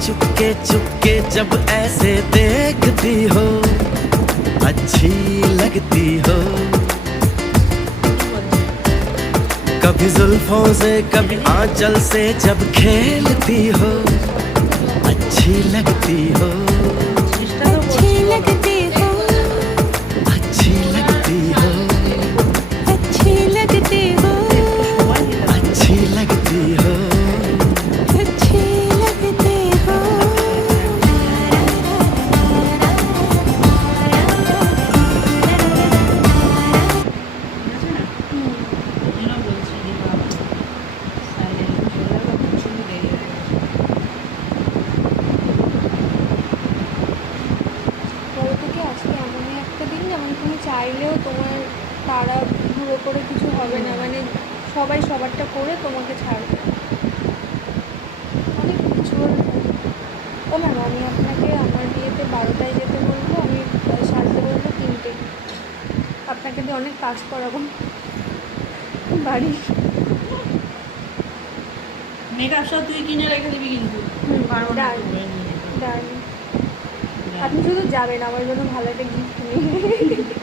चुपके चुपके जब ऐसे देखती हो अच्छी लगती हो। कभी जुल्फों से कभी आंचल से जब खेलती हो अच्छी लगती हो। अच्छी लगती हो, अच्छी लगती हो। अच्छी लगती हो, अच्छी लगती हो। अच्छी लगती हो। বলতে কি আজকে এমনই একটা দিন যেমন তুমি চাইলেও তোমার তাড়াহুড়ো করে কিছু হবে না, মানে সবাই সবারটা করে তোমাকে ছাড়বে। অনেক কিছু ও ম্যাম, আমি আপনাকে আমার বিয়েতে 12টায় যেতে বলবো, আমি সারতে বলবো 3টে। আপনাকে দিয়ে অনেক কাজ করাবো বাড়ি। মেকআপ সব তুই কিনে রেখে দিবি কিন্তু পারবো না ডান তো করে নিয়ে যেতে। ডান। আপনি শুধু যাবেন, আমার জন্য ভালো একটা গিফট নিয়ে।